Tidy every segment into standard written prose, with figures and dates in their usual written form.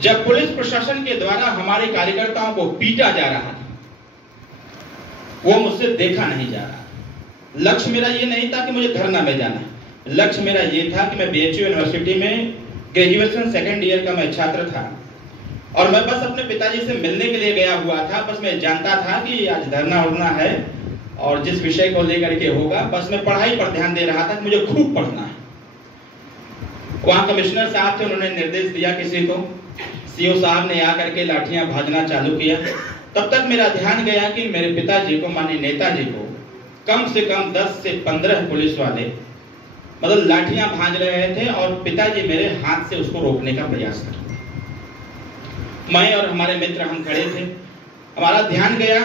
जब पुलिस प्रशासन के द्वारा हमारे कार्यकर्ताओं को पीटा जा रहा था, वो मुझसे देखा नहीं जा रहा। लक्ष्य मेरा ये नहीं था कि मुझे धरना में जाना, लक्ष्य मेरा ये था कि मैं BHU यूनिवर्सिटी में ग्रेजुएशन सेकेंड ईयर का मैं छात्र था और मैं बस अपने पिताजी से मिलने के लिए गया हुआ था। बस मैं जानता था कि आज धरना उड़ना है और जिस विषय को लेकर के होगा, बस मैं पढ़ाई पर ध्यान दे रहा था कि मुझे खूब पढ़ना है। वहां कमिश्नर साहब थे, उन्होंने निर्देश दिया किसी को, CO साहब ने आकर के लाठियां भाजना चालू किया। तब तक मेरा ध्यान गया कि मेरे पिताजी को, माननीय नेताजी को कम से कम 10 से 15 पुलिस वाले मतलब लाठियां भांज रहे थे और पिताजी मेरे हाथ से उसको रोकने का प्रयास कर रहे थे। मैं और हमारे मित्र हम खड़े थे, हमारा ध्यान गया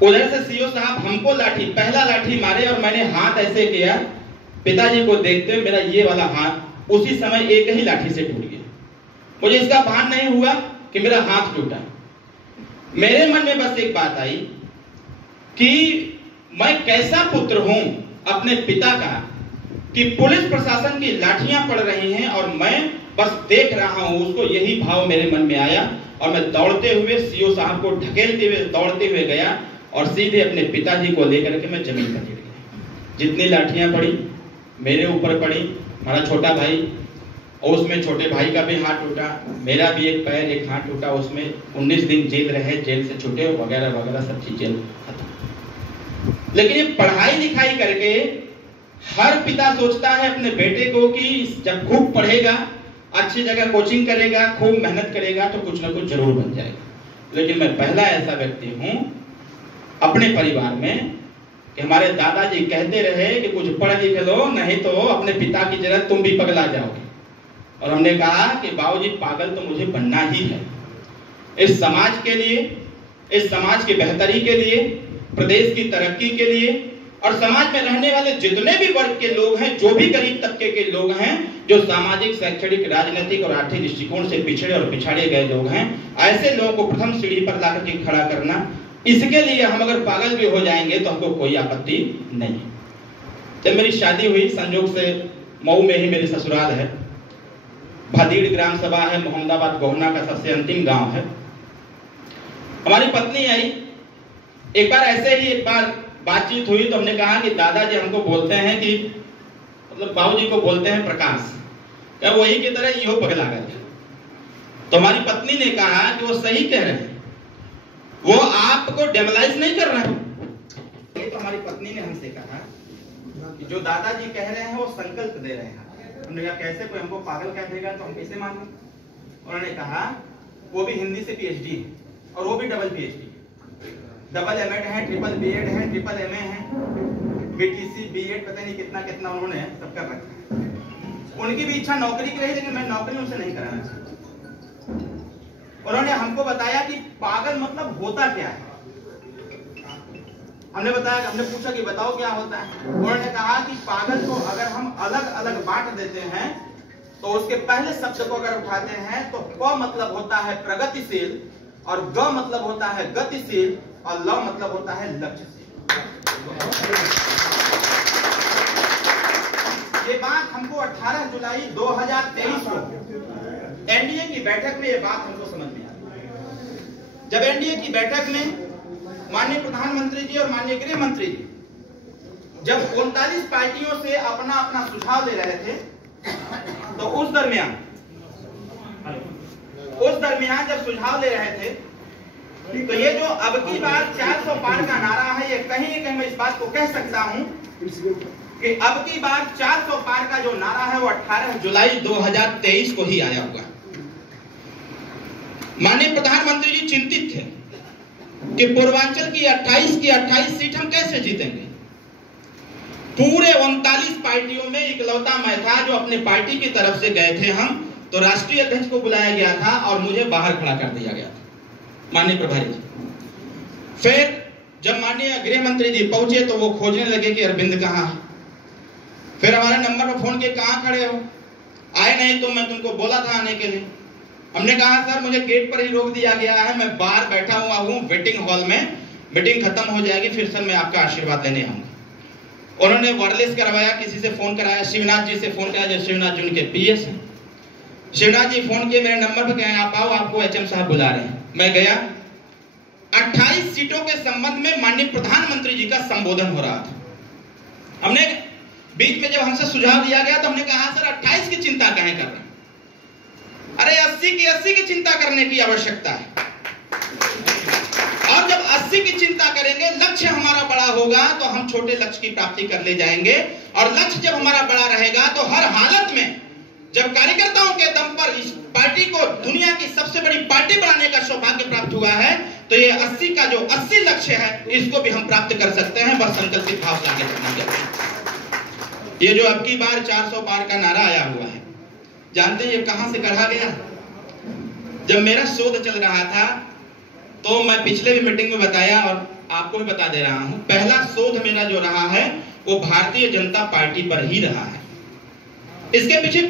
उधर से CO साहब हमको पहला लाठी मारे और मैंने हाथ ऐसे किया, पिताजी को देखते हुए मेरा ये वाला हाथ उसी समय एक ही लाठी से टूट गया। मुझे इसका भान नहीं हुआ कि मेरा हाथ टूटा। मेरे मन में बस एक बात आई कि मैं कैसा पुत्र हूं अपने पिता का कि पुलिस प्रशासन की लाठियां पड़ रही हैं और मैं बस देख रहा हूं उसको। यही भाव मेरे मन में आया और मैं दौड़ते हुए CO साहब को ढकेलते हुए दौड़ते हुए गया और सीधे अपने पिताजी को लेकर के मैं जमीन पर गिर गया। जितनी लाठियां पड़ी मेरे ऊपर पड़ी, हमारा छोटा भाई और उसमें छोटे भाई का भी हाथ टूटा, मेरा भी एक पैर एक हाथ टूटा। उसमें 19 दिन जेल रहे, जेल से छूटे वगैरह वगैरह सब चीजें खत्म। लेकिन ये पढ़ाई लिखाई करके हर पिता सोचता है अपने बेटे को कि जब खूब पढ़ेगा, अच्छी जगह कोचिंग करेगा, खूब मेहनत करेगा तो कुछ ना कुछ जरूर बन जाएगा। लेकिन मैं पहला ऐसा व्यक्ति हूं अपने परिवार में कि हमारे दादाजी कहते रहे कि कुछ पढ़ लिख लो, नहीं तो अपने पिता की जगह तुम भी पगला जाओगे। और हमने कहा कि बाबूजी पागल तो मुझे बनना ही है, इस समाज के लिए, इस समाज की बेहतरी के लिए, प्रदेश की तरक्की के लिए और समाज में रहने वाले जितने भी वर्ग के लोग हैं, जो भी गरीब तबके के लोग हैं, जो सामाजिक, शैक्षणिक, राजनीतिक और आर्थिक दृष्टिकोण से पिछड़े और पिछाड़े गए लोग हैं, ऐसे लोगों को प्रथम सीढ़ी पर लाकर के खड़ा करना, इसके लिए हम अगर पागल भी हो जाएंगे तो हमको कोई आपत्ति नहीं। जब मेरी शादी हुई, संजोग से मऊ में ही मेरी ससुराल है, भादीड़ ग्राम सभा है, मोहम्मदाबाद गोहना का सबसे अंतिम गांव है। हमारी पत्नी आई, एक बार ऐसे ही एक बार बातचीत हुई तो हमने कहा कि दादाजी हमको बोलते हैं कि मतलब बाबूजी को बोलते हैं प्रकाश, क्या वही की तरह यो पगला गया। तो हमारी पत्नी ने कहा कि वो सही कह रहे हैं, वो आपको डेमोलाइज नहीं कर रहे हैं। तो हमारी पत्नी ने हमसे कहा कि जो दादाजी कह रहे हैं वो संकल्प दे रहे हैं। हमने कहा कैसे, कोई हमको पागल कह देगा तो हम कैसे मानें। उन्होंने कहा वो भी हिंदी से PhD है और वो भी डबल PhD, डबल M.Ed है, ट्रिपल B.Ed है, ट्रिपल M.A है, BTC B.Ed पता नहीं कितना कितना उन्होंने सब कर रखा है। उनकी भी इच्छा नौकरी की रही, लेकिन मैं नौकरी उनसे नहीं कराना चाहता। उन्होंने हमको बताया कि पागल मतलब होता क्या है। हमने बताया, हमने पूछा कि बताओ क्या होता है। उन्होंने कहा कि पागल को अगर हम अलग अलग बांट देते हैं तो उसके पहले शब्द को अगर उठाते हैं तो प मतलब होता है प्रगतिशील और ग मतलब होता है गतिशील और ल मतलब होता है लक्ष्यशील। ये बात हमको 18 जुलाई 2023 को NDA की बैठक में ये बात हमको समझ में आई। जब NDA की बैठक में माननीय प्रधानमंत्री जी और माननीय गृह मंत्री जी जब 39 पार्टियों से अपना अपना सुझाव ले रहे थे, तो उस दरमियान जब सुझाव ले रहे थे तो ये जो अब की बार 400 पार का नारा है, ये कहीं न कहीं मैं इस बात को कह सकता हूं कि अब की बार 400 पार का जो नारा है वो 18 जुलाई 2023 को ही आया हुआ। माननीय प्रधानमंत्री जी चिंतित थे कि पूर्वांचल की 28 सीट हम कैसे जीतेंगे। पूरे 39 पार्टियों में इकलौता मैं था जो अपने पार्टी की तरफ से गए थे। हम तो राष्ट्रीय अध्यक्ष को बुलाया गया था और मुझे बाहर खड़ा कर दिया गया था, माननीय प्रभारी जी। फिर जब माननीय गृह मंत्री जी पहुंचे तो वो खोजने लगे कि अरविंद कहाँ है। फिर हमारे नंबर पर फोन किए, कहाँ खड़े हो, आए नहीं तो मैं तुमको बोला था आने के लिए। हमने कहा सर मुझे गेट पर ही रोक दिया गया है, मैं बाहर बैठा हुआ हूँ वेटिंग हॉल में, मीटिंग खत्म हो जाएगी फिर सर मैं आपका आशीर्वाद लेने आऊंगा। उन्होंने वायरलेस करवाया, किसी से फोन कराया, शिवनाथ जी से फोन कराया, जो शिवनाथ जी उनके PS हैं। शिवराज जी फोन किए मेरे नंबर पर, कहें आप आओ, आपको एचएम साहब बुला रहे हैं। मैं गया। 28 सीटों के संबंध में माननीय प्रधानमंत्री जी का संबोधन हो रहा था। हमने बीच में जब हमसे सुझाव दिया गया तो हमने कहा सर 28 की चिंता काहे कर रहे हैं? अरे 80 की चिंता करने की आवश्यकता है। और जब 80 की चिंता करेंगे, लक्ष्य हमारा बड़ा होगा तो हम छोटे लक्ष्य की प्राप्ति कर ले जाएंगे। और लक्ष्य जब हमारा बड़ा रहेगा तो हर हालत में, जब कार्यकर्ताओं के दम पर इस पार्टी को दुनिया की सबसे बड़ी पार्टी बनाने का सौभाग्य प्राप्त हुआ है, तो ये 80 का जो 80 लक्ष्य है, इसको भी हम प्राप्त कर सकते हैं, बस संकल्पित भाव से आगे बढ़ना चाहिए। ये जो अब की बार 400 पार का नारा आया हुआ है, जानते हैं ये कहां से कहा गया? जब मेरा शोध चल रहा था तो मैं पिछले भी मीटिंग में बताया और आपको भी बता दे रहा हूं, पहला शोध मेरा जो रहा है वो भारतीय जनता पार्टी पर ही रहा है। इसके पीछे